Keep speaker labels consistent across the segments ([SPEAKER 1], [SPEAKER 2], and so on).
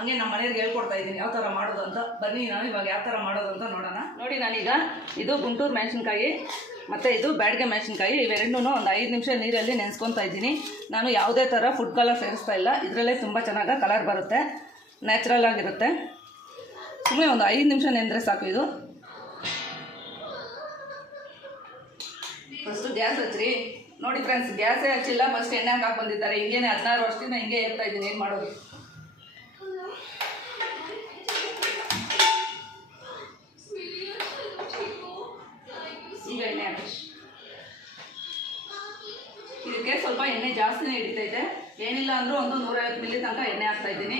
[SPEAKER 1] ಹಂಗೆ ನಮ್ಮ ಮನೆಯವ್ರಿಗೆ ಹೇಳ್ಕೊಡ್ತಾ ಇದ್ದೀನಿ ಯಾವ ಥರ ಮಾಡೋದು ಅಂತ. ಬನ್ನಿ ನಾನು ಇವಾಗ ಯಾವ ಥರ ಮಾಡೋದು ಅಂತ ನೋಡೋಣ. ನೋಡಿ ನಾನೀಗ ಇದು ಗುಂಟೂರು ಮೆಣಸಿನ್ಕಾಯಿ ಮತ್ತು ಇದು ಬ್ಯಾಡ್ಗೆ ಮೆಣಸಿನ್ಕಾಯಿ. ಇವೆರಡೂ ಒಂದು ಐದು ನಿಮಿಷ ನೀರಲ್ಲಿ ನೆನೆಸ್ಕೊತಾ ಇದ್ದೀನಿ. ನಾನು ಯಾವುದೇ ಥರ ಫುಡ್ ಕಲರ್ ಸೇರಿಸ್ತಾ ಇಲ್ಲ. ಇದರಲ್ಲೇ ತುಂಬ ಚೆನ್ನಾಗಿ ಕಲರ್ ಬರುತ್ತೆ ನ್ಯಾಚುರಲ್ ಆಗಿರುತ್ತೆ. ಸುಮ್ಮನೆ ಒಂದು ಐದು ನಿಮಿಷ ನೆಂದರೆ ಸಾಕು ಇದು. ಫಸ್ಟು ಗ್ಯಾಸ್ ಹಚ್ಚಿರಿ ನೋಡಿ ಫ್ರೆಂಡ್ಸ್ ಗ್ಯಾಸೇ ಹಚ್ಚಿಲ್ಲ ಫಸ್ಟ್ ಎಣ್ಣೆ ಹಾಕಿ ಬಂದಿದ್ದಾರೆ. ಹಿಂಗೇನೆ ಹದಿನಾರು ವರ್ಷದಿಂದ ಹಿಂಗೆ ಇರ್ತಾ ಇದ್ದೀನಿ. ಏನು ಮಾಡೋದು? ಸ್ವಲ್ಪ ಎಣ್ಣೆ ಜಾಸ್ತಿನೇ ಹಿಡಿತೈತೆ ಏನಿಲ್ಲ ಅಂದರೂ ಒಂದು ನೂರೈವತ್ತು ಮಿಲಿ ತನಕ ಎಣ್ಣೆ ಹಾಕ್ತಾ ಇದ್ದೀನಿ.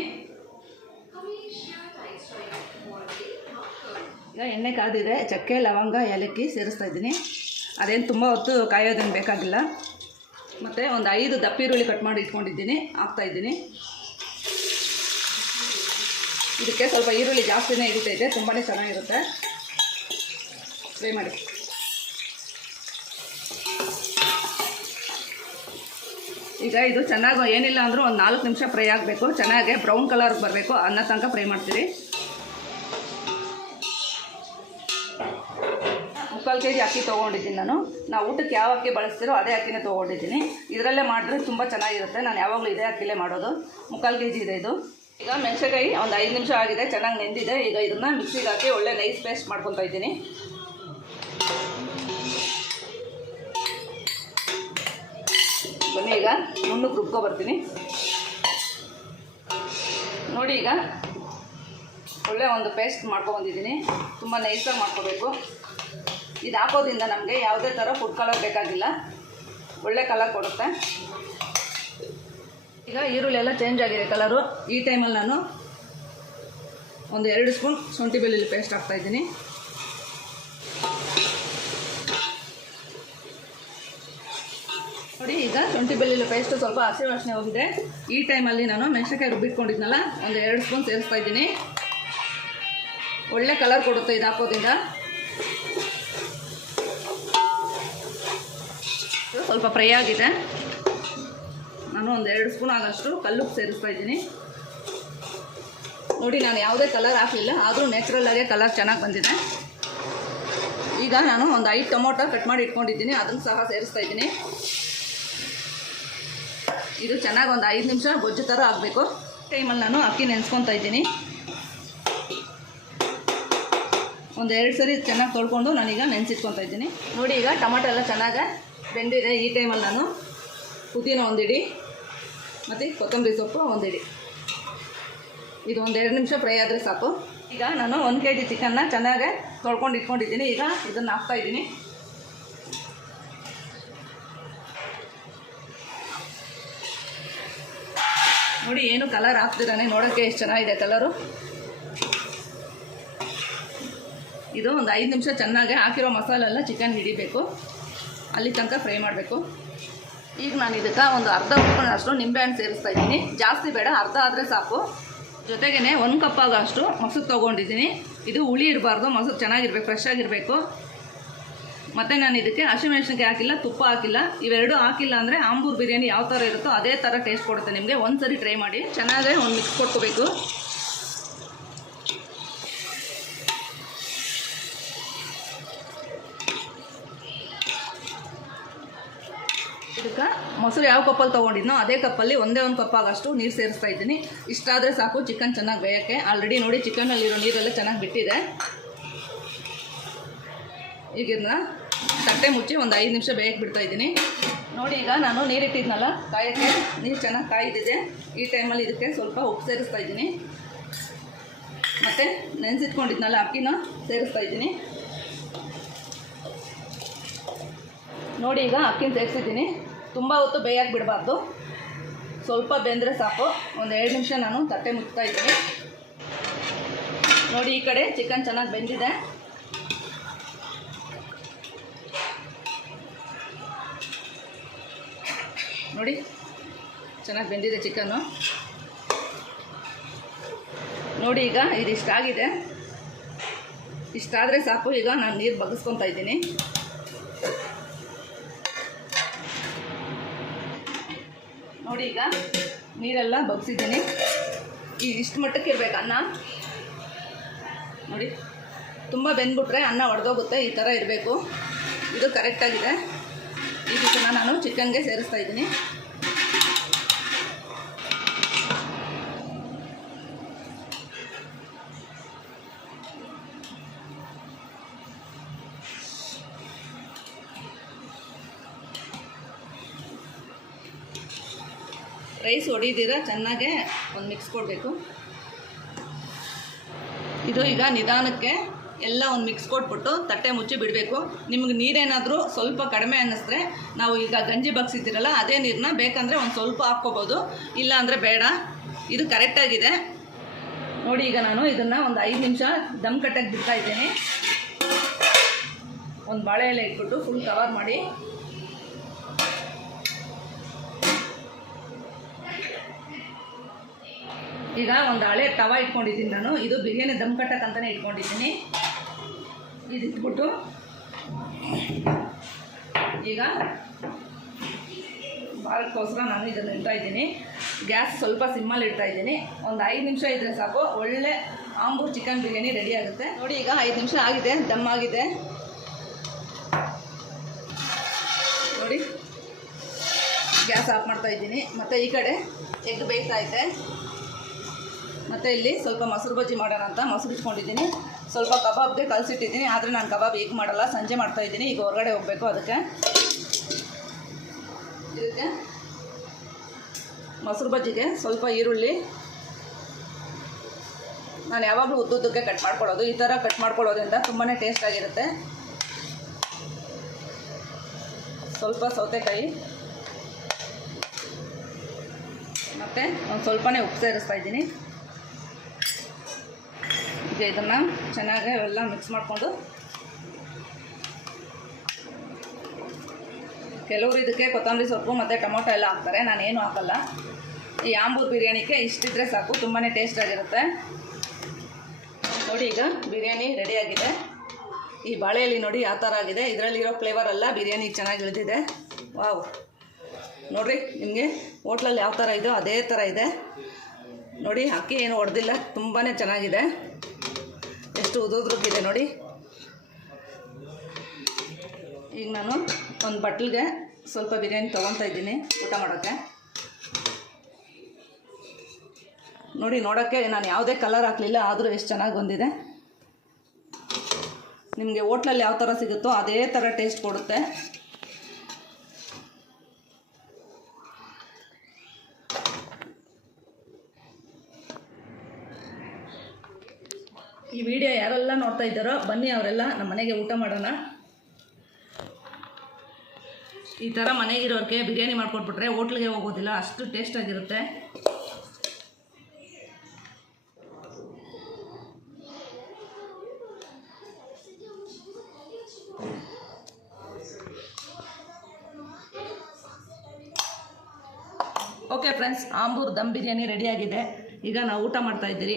[SPEAKER 1] ಈಗ ಎಣ್ಣೆ ಕಾದಿದೆ. ಚಕ್ಕೆ, ಲವಂಗ, ಏಲಕ್ಕಿ ಸೇರಿಸ್ತಾ ಇದ್ದೀನಿ. ಅದೇನು ತುಂಬ ಹೊತ್ತು ಕಾಯೋದೇನು ಬೇಕಾಗಿಲ್ಲ. ಮತ್ತು ಒಂದು ಐದು ದಪ್ಪ ಈರುಳ್ಳಿ ಕಟ್ ಮಾಡಿ ಇಟ್ಕೊಂಡಿದ್ದೀನಿ. ಹಾಕ್ತಾ ಇದ್ದೀನಿ. ಇದಕ್ಕೆ ಸ್ವಲ್ಪ ಈರುಳ್ಳಿ ಜಾಸ್ತಿನೇ ಹಿಡಿತೈತೆ ತುಂಬಾ ಚೆನ್ನಾಗಿರುತ್ತೆ. ಫ್ರೈ ಮಾಡಿ. ಈಗ ಇದು ಚೆನ್ನಾಗಿ ಏನಿಲ್ಲ ಅಂದರೂ ಒಂದು ನಾಲ್ಕು ನಿಮಿಷ ಫ್ರೈ ಆಗಬೇಕು. ಚೆನ್ನಾಗಿ ಬ್ರೌನ್ ಕಲರ್ ಬರಬೇಕು. ಅನ್ನ ತನಕ ಫ್ರೈ ಮಾಡ್ತೀರಿ ಮುಕ್ಕಾಲು ಕೆ ಜಿ ಅಕ್ಕಿ ತೊಗೊಂಡಿದ್ದೀನಿ ನಾನು. ನಾವು ಊಟಕ್ಕೆ ಯಾವ ಅಕ್ಕಿ ಬಳಸ್ತೀರೋ ಅದೇ ಅಕ್ಕಿನೇ ತೊಗೊಂಡಿದ್ದೀನಿ. ಇದರಲ್ಲೇ ಮಾಡಿದ್ರೆ ತುಂಬ ಚೆನ್ನಾಗಿರುತ್ತೆ. ನಾನು ಯಾವಾಗಲೂ ಇದೇ ಅಕ್ಕಿಲೇ ಮಾಡೋದು. ಮುಕ್ಕಾಲು ಕೆ ಜಿ ಇದೆ ಇದು. ಈಗ ಮೆಣಸಿನಕಾಯಿ ಒಂದು ಐದು ನಿಮಿಷ ಆಗಿದೆ. ಚೆನ್ನಾಗಿ ನೆಂದಿದೆ. ಈಗ ಇದನ್ನು ಮಿಕ್ಸಿಗೆ ಹಾಕಿ ಒಳ್ಳೆ ನೈಸ್ ಪೇಸ್ಟ್ ಮಾಡ್ಕೊತಾ ಇದ್ದೀನಿ. ನುಣ್ಣಗೆ ರುಬ್ಕೊಬರ್ತೀನಿ ನೋಡಿ ಈಗ ಒಳ್ಳೆ ಒಂದು ಪೇಸ್ಟ್ ಮಾಡ್ಕೊಬಂದಿದ್ದೀನಿ ತುಂಬ ನೈಸಾಗಿ ಮಾಡ್ಕೋಬೇಕು. ಇದು ಹಾಕೋದ್ರಿಂದ ನಮಗೆ ಯಾವುದೇ ಥರ ಫುಡ್ ಕಲರ್ ಬೇಕಾಗಿಲ್ಲ. ಒಳ್ಳೆ ಕಲರ್ ಕೊಡುತ್ತೆ. ಈಗ ಈರುಳ್ಳಿ ಎಲ್ಲ ಚೇಂಜ್ ಆಗಿದೆ ಕಲರು ಈ ಟೈಮಲ್ಲಿ ನಾನು ಒಂದು ಎರಡು ಸ್ಪೂನ್ ಶುಂಠಿ ಬೆಳ್ಳುಳ್ಳಿ ಪೇಸ್ಟ್ ಹಾಕ್ತಾಯಿದ್ದೀನಿ ಈಗ ಶುಂಠಿ ಬೆಳ್ಳುಳ್ಳಿ ಪೇಸ್ಟ್ ಸ್ವಲ್ಪ ಹಸಿ ವಾಸನೆ ಹೋಗಿದೆ. ಈ ಟೈಮಲ್ಲಿ ನಾನು ಮೆಣಸಿನಕಾಯಿ ರುಬ್ಬಿಟ್ಕೊಂಡಿದ್ನಲ್ಲ, ಒಂದು ಎರಡು ಸ್ಪೂನ್ ಸೇರಿಸ್ತಾ ಇದ್ದೀನಿ. ಒಳ್ಳೆ ಕಲರ್ ಕೊಡುತ್ತೆ ಇದು ಹಾಕೋದ್ರಿಂದ. ಸ್ವಲ್ಪ ಫ್ರೈ ಆಗಿದೆ. ನಾನು ಒಂದು ಎರಡು ಸ್ಪೂನ್ ಆಗೋಷ್ಟು ಕಲ್ಲು ಸೇರಿಸ್ತಾ ಇದ್ದೀನಿ. ನೋಡಿ, ನಾನು ಯಾವುದೇ ಕಲರ್ ಹಾಕಲಿಲ್ಲ, ಆದರೂ ನ್ಯಾಚುರಲ್ಲಾಗೆ ಕಲರ್ ಚೆನ್ನಾಗಿ ಬಂದಿದೆ. ಈಗ ನಾನು ಒಂದು ಐದು ಟೊಮೊಟೊ ಕಟ್ ಮಾಡಿ ಇಟ್ಕೊಂಡಿದ್ದೀನಿ, ಅದನ್ನು ಸಹ ಸೇರಿಸ್ತಾ ಇದ್ದೀನಿ. ಇದು ಚೆನ್ನಾಗಿ ಒಂದು ಐದು ನಿಮಿಷ ಗೊಜ್ಜು ಥರ ಆಗಬೇಕು. ಟೈಮಲ್ಲಿ ನಾನು ಅಕ್ಕಿ ನೆನೆಸ್ಕೊತಾ ಇದ್ದೀನಿ. ಒಂದು ಎರಡು ಸರಿ ಚೆನ್ನಾಗಿ ತೊಳ್ಕೊಂಡು ನಾನೀಗ ನೆನೆಸಿಟ್ಕೊತಾ ಇದ್ದೀನಿ. ನೋಡಿ ಈಗ ಟೊಮೊಟೊ ಎಲ್ಲ ಚೆನ್ನಾಗಿ ಬೆಂದಿದೆ ಈ ಟೈಮಲ್ಲಿ ನಾನು. ಪುದೀನ ಒಂದಿಡಿ, ಮತ್ತು ಕೊತ್ತಂಬರಿ ಸೊಪ್ಪು ಒಂದಿಡಿ. ಇದು ಒಂದು ಎರಡು ನಿಮಿಷ ಫ್ರೈ ಆದರೆ ಸಾಕು. ಈಗ ನಾನು ಒಂದು ಕೆ ಜಿ ಚಿಕನ್ನ ಚೆನ್ನಾಗೆ ತೊಳ್ಕೊಂಡು ಇಟ್ಕೊಂಡಿದ್ದೀನಿ. ಈಗ ಇದನ್ನು ಹಾಕ್ತಾ ಇದ್ದೀನಿ. ನೋಡಿ ಏನು ಕಲರ್ ಹಾಕ್ತಿದ್ದಾನೆ ನೋಡೋಕ್ಕೆ ಎಷ್ಟು ಚೆನ್ನಾಗಿದೆ ಕಲರು ಇದು ಒಂದು ಐದು ನಿಮಿಷ ಚೆನ್ನಾಗಿ ಹಾಕಿರೋ ಮಸಾಲೆ ಎಲ್ಲ ಚಿಕನ್ ಹಿಡಿಬೇಕು. ಅಲ್ಲಿ ತನಕ ಫ್ರೈ ಮಾಡಬೇಕು. ಈಗ ನಾನು ಇದಕ್ಕೆ ಒಂದು ಅರ್ಧ ಅಷ್ಟು ನಿಂಬೆಹಣ್ಣು ಸೇರಿಸ್ತಾ ಇದ್ದೀನಿ. ಜಾಸ್ತಿ ಬೇಡ, ಅರ್ಧ ಆದರೆ ಸಾಕು. ಜೊತೆಗೇ ಒಂದು ಕಪ್ ಆಗೋಷ್ಟು ಮೊಸರು ತೊಗೊಂಡಿದ್ದೀನಿ. ಇದು ಹುಳಿ ಇರಬಾರ್ದು ಮೊಸರು ಚೆನ್ನಾಗಿರ್ಬೇಕು ಫ್ರೆಶ್ ಆಗಿರಬೇಕು. ಮತ್ತು ನಾನು ಇದಕ್ಕೆ ಹಸಿಮೆಣಸಿನಕಾಯಿ ಹಾಕಿಲ್ಲ, ತುಪ್ಪ ಹಾಕಿಲ್ಲ, ಇವೆರಡು ಹಾಕಿಲ್ಲ ಅಂದರೆ ಆಂಬೂರ್ ಬಿರಿಯಾನಿ ಯಾವ ಥರ ಇರುತ್ತೋ ಅದೇ ಥರ ಟೇಸ್ಟ್ ಕೊಡುತ್ತೆ ನಿಮಗೆ. ಒಂದು ಸರಿ ಟ್ರೈ ಮಾಡಿ. ಚೆನ್ನಾಗೇ ಒಂದು ಮಿಕ್ಸ್ ಕೊಟ್ಕೋಬೇಕು. ಇದಕ್ಕೆ ಮೊಸರು ಯಾವ ಕಪ್ಪಲ್ಲಿ ತೊಗೊಂಡಿದ್ನೋ ಅದೇ ಕಪ್ಪಲ್ಲಿ ಒಂದೇ ಒಂದು ಕಪ್ ಆಗೋಷ್ಟು ನೀರು ಸೇರಿಸ್ತಾ ಇದ್ದೀನಿ. ಇಷ್ಟಾದರೆ ಸಾಕು ಚಿಕನ್ ಚೆನ್ನಾಗಿ ಬೇಯೋಕ್ಕೆ. ಆಲ್ರೆಡಿ ನೋಡಿ ಚಿಕನ್ನಲ್ಲಿರೋ ನೀರೆಲ್ಲ ಚೆನ್ನಾಗಿ ಬಿಟ್ಟಿದೆ. ಈಗ ತಟ್ಟೆ ಮುಚ್ಚಿ ಒಂದು ಐದು ನಿಮಿಷ ಬೇಯಕ್ಕೆ ಬಿಡ್ತಾ ಇದ್ದೀನಿ. ನೋಡಿ ಈಗ ನಾನು ನೀರಿಟ್ಟಿದ್ನಲ್ಲ ಕಾಯೋಕ್ಕೆ ನೀರು ಚೆನ್ನಾಗಿ ಕಾಯ್ದಿದೆ. ಈ ಟೈಮಲ್ಲಿ ಇದಕ್ಕೆ ಸ್ವಲ್ಪ ಉಪ್ಪು ಸೇರಿಸ್ತಾ ಇದ್ದೀನಿ. ಮತ್ತು ನೆನೆಸಿಟ್ಕೊಂಡಿದ್ನಲ್ಲ ಅಕ್ಕಿನ, ಸೇರಿಸ್ತಾ ಇದ್ದೀನಿ. ನೋಡಿ ಈಗ ಅಕ್ಕಿನ ಸೇರಿಸಿದ್ದೀನಿ. ತುಂಬ ಹೊತ್ತು ಬೇಯಕ್ಕೆ ಬಿಡಬಾರ್ದು. ಸ್ವಲ್ಪ ಬೆಂದರೆ ಸಾಕು. ಒಂದು ಎರಡು ನಿಮಿಷ ನಾನು ತಟ್ಟೆ ಮುಚ್ತಾ ಇದ್ದೀನಿ. ನೋಡಿ ಈ ಕಡೆ ಚಿಕನ್ ಚೆನ್ನಾಗಿ ಬೆಂದಿದೆ. ನೋಡಿ. ಚೆನ್ನಾಗಿ ಬೆಂದಿದೆ ಚಿಕನ್ನು. ನೋಡಿ ಈಗ ಇದು ಇಷ್ಟಾಗಿದೆ ಇಷ್ಟಾದರೆ ಸಾಕು, ಈಗ ನಾನು ನೀರು ಬಗ್ಗಿಸ್ಕೊತಾ ಇದ್ದೀನಿ. ನೋಡಿ ಈಗ ನೀರೆಲ್ಲ ಬಗ್ಸಿದ್ದೀನಿ. ಈ ಇಷ್ಟು ಮಟ್ಟಕ್ಕೆ ಇರಬೇಕು ಅನ್ನ. ನೋಡಿ, ತುಂಬ ಬೆಂದ್ಬಿಟ್ರೆ ಅನ್ನ ಒಡೆದೋಗುತ್ತೆ, ಈ ಥರ ಇರಬೇಕು. ಇದು ಕರೆಕ್ಟಾಗಿದೆ ಇದನ್ನು ನಾನು ಚಿಕನ್ಗೆ ಸೇರಿಸ್ತಾ ಇದ್ದೀನಿ. ರೈಸ್ ಹೊಡಿದಿರ? ಚೆನ್ನಾಗೆ ಒಂದು ಮಿಕ್ಸ್ ಕೊಡಬೇಕು. ಇದು ಈಗ ನಿಧಾನಕ್ಕೆ ಎಲ್ಲ ಒಂದು ಮಿಕ್ಸ್ ಕೊಟ್ಬಿಟ್ಟು ತಟ್ಟೆ ಮುಚ್ಚಿ ಬಿಡಬೇಕು. ನಿಮ್ಗೆ ನೀರೇನಾದರೂ ಸ್ವಲ್ಪ ಕಡಿಮೆ ಅನ್ನಿಸಿದ್ರೆ ನಾವು ಈಗ ಗಂಜಿ ಬಗ್ಸಿದ್ದೀರಲ್ಲ, ಅದೇ ನೀರನ್ನ ಬೇಕಂದರೆ ಒಂದು ಸ್ವಲ್ಪ ಹಾಕ್ಕೋಬೋದು. ಇಲ್ಲ ಅಂದರೆ ಬೇಡ. ಇದು ಕರೆಕ್ಟಾಗಿದೆ ನೋಡಿ ಈಗ ನಾನು ಇದನ್ನು ಒಂದು ಐದು ನಿಮಿಷ ದಮ್ ಕಟ್ಟಕ್ಕೆ ಬಿಡ್ತಾ ಇದ್ದೀನಿ. ಒಂದು ಬಾಳೆ ಎಲೆ ಇಟ್ಬಿಟ್ಟು ಫುಲ್ ಕವರ್ ಮಾಡಿ. ಈಗ ಒಂದು ಹಳೆ ತವ ಇಟ್ಕೊಂಡಿದ್ದೀನಿ ನಾನು. ಇದು ಬಿರಿಯಾನಿ ದಮ್ ಕಟ್ಟಕ್ಕೆ ಅಂತಲೇ ಇಟ್ಕೊಂಡಿದ್ದೀನಿ. ಇದು ಇಟ್ಬಿಟ್ಟು ಈಗ ಭಾರತಕ್ಕೋಸ್ಕರ ನಾನು ಇದನ್ನು ಇಡ್ತಾ ಇದ್ದೀನಿ. ಗ್ಯಾಸ್ ಸ್ವಲ್ಪ ಸಿಮ್ಮಲ್ಲಿ ಇಡ್ತಾ ಇದ್ದೀನಿ. ಒಂದು ಐದು ನಿಮಿಷ ಇದ್ದರೆ ಸಾಕು. ಒಳ್ಳೆ ಆಂಬೂರ್ ಚಿಕನ್ ಬಿರಿಯಾನಿ ರೆಡಿ ಆಗುತ್ತೆ. ನೋಡಿ, ಈಗ ಐದು ನಿಮಿಷ ಆಗಿದೆ. ದಮ್ ಆಗಿದೆ. ನೋಡಿ, ಗ್ಯಾಸ್ ಆಫ್ ಮಾಡ್ತಾ ಇದ್ದೀನಿ. ಮತ್ತು ಈ ಕಡೆ ಎಗ್ ಬೇಯ್ತಾ ಇದೆ. ಮತ್ತು ಇಲ್ಲಿ ಸ್ವಲ್ಪ ಮೊಸರು ಬಜ್ಜಿ ಮಾಡೋಣ ಅಂತ ಮೊಸರು ಇಟ್ಕೊಂಡಿದ್ದೀನಿ. ಸ್ವಲ್ಪ ಕಬಾಬ್ಗೆ ಕಲಸಿಟ್ಟಿದ್ದೀನಿ. ಆದರೆ ನಾನು ಕಬಾಬ್ ಈಗ ಮಾಡಲ್ಲ, ಸಂಜೆ ಮಾಡ್ತಾ ಇದ್ದೀನಿ. ಈಗ ಹೊರಗಡೆ ಹೋಗಬೇಕು ಅದಕ್ಕೆ. ಇದಕ್ಕೆ ಮೊಸರು ಬಜ್ಜಿಗೆ ಸ್ವಲ್ಪ ಈರುಳ್ಳಿ. ನಾನು ಯಾವಾಗಲೂ ಉದ್ದುದ್ದಕ್ಕೆ ಕಟ್ ಮಾಡ್ಕೊಳ್ಳೋದು. ಈ ಥರ ಕಟ್ ಮಾಡ್ಕೊಳ್ಳೋದ್ರಿಂದ ತುಂಬಾ ಟೇಸ್ಟ್ ಆಗಿರುತ್ತೆ. ಸ್ವಲ್ಪ ಸೌತೆಕಾಯಿ. ಮತ್ತು ಒಂದು ಸ್ವಲ್ಪನೇ ಉಪ್ಪು ಸೇರಿಸ್ತಾ ಇದ್ದೀನಿ. ಈಗ ಇದನ್ನು. ಚೆನ್ನಾಗಿ ಎಲ್ಲ ಮಿಕ್ಸ್ ಮಾಡಿಕೊಂಡು. ಕೆಲವರು ಇದಕ್ಕೆ ಕೊತ್ತಂಬರಿ ಸೊಪ್ಪು ಮತ್ತು ಟೊಮೊಟೊ ಎಲ್ಲ ಹಾಕ್ತಾರೆ. ನಾನೇನು ಹಾಕಲ್ಲ. ಈ ಆಂಬೂರ್ ಬಿರಿಯಾನಿಗೆ ಇಷ್ಟಿದ್ರೆ ಸಾಕು ತುಂಬಾ ಟೇಸ್ಟ್ ಆಗಿರುತ್ತೆ. ನೋಡಿ ಈಗ ಬಿರಿಯಾನಿ ರೆಡಿಯಾಗಿದೆ ಈ ಬಾಳೆಯಲ್ಲಿ ನೋಡಿ ಯಾವ ಥರ ಆಗಿದೆ. ಇದರಲ್ಲಿರೋ ಫ್ಲೇವರ್ ಎಲ್ಲ ಬಿರಿಯಾನಿ ಚೆನ್ನಾಗಿ ಇಳಿದಿದೆ ವಾವ್. ನೋಡಿರಿ, ನಿಮಗೆ ಹೋಟ್ಲಲ್ಲಿ ಯಾವ ಥರ ಇದೆಯೋ ಅದೇ ಥರ ಇದೆ. ನೋಡಿ, ಅಕ್ಕಿ ಏನು ಹೊಡೆದಿಲ್ಲ ತುಂಬಾ ಚೆನ್ನಾಗಿದೆ. ಎಷ್ಟು ಉದುದ್ರುಕ್ಕಿದೆ ನೋಡಿ. ಈಗ ನಾನು ಒಂದು ಬಟ್ಲಿಗೆ ಸ್ವಲ್ಪ ಬಿರಿಯಾನಿ ತೊಗೊತಾ ಇದ್ದೀನಿ ಊಟ ಮಾಡೋಕ್ಕೆ. ನೋಡಿ, ನೋಡೋಕ್ಕೆ ನಾನು ಯಾವುದೇ ಕಲರ್ ಹಾಕಲಿಲ್ಲ, ಆದರೂ ಎಷ್ಟು ಚೆನ್ನಾಗಿ ಬಂದಿದೆ. ನಿಮಗೆ ಹೋಟ್ಲಲ್ಲಿ ಯಾವ ಥರ ಸಿಗುತ್ತೋ ಅದೇ ಥರ ಟೇಸ್ಟ್ ಕೊಡುತ್ತೆ ಈ ವಿಡಿಯೋ ಯಾರೆಲ್ಲ ನೋಡ್ತಾ ಇದ್ದಾರೋ, ಬನ್ನಿ ಅವರೆಲ್ಲ ನಮ್ಮ ಮನೆಗೆ ಊಟ ಮಾಡೋಣ. ಈ ಥರ ಮನೆಗಿರೋರಿಗೆ ಬಿರಿಯಾನಿ ಮಾಡ್ಕೊಟ್ಬಿಟ್ರೆ ಹೋಟ್ಲಿಗೆ ಹೋಗೋದಿಲ್ಲ, ಅಷ್ಟು ಟೇಸ್ಟಾಗಿರುತ್ತೆ ಓಕೆ ಫ್ರೆಂಡ್ಸ್ ಆಂಬೂರ್ ದಮ್ ಬಿರಿಯಾನಿ ರೆಡಿಯಾಗಿದೆ ಈಗ ನಾವು ಊಟ ಮಾಡ್ತಾ ಇದ್ದೀರಿ.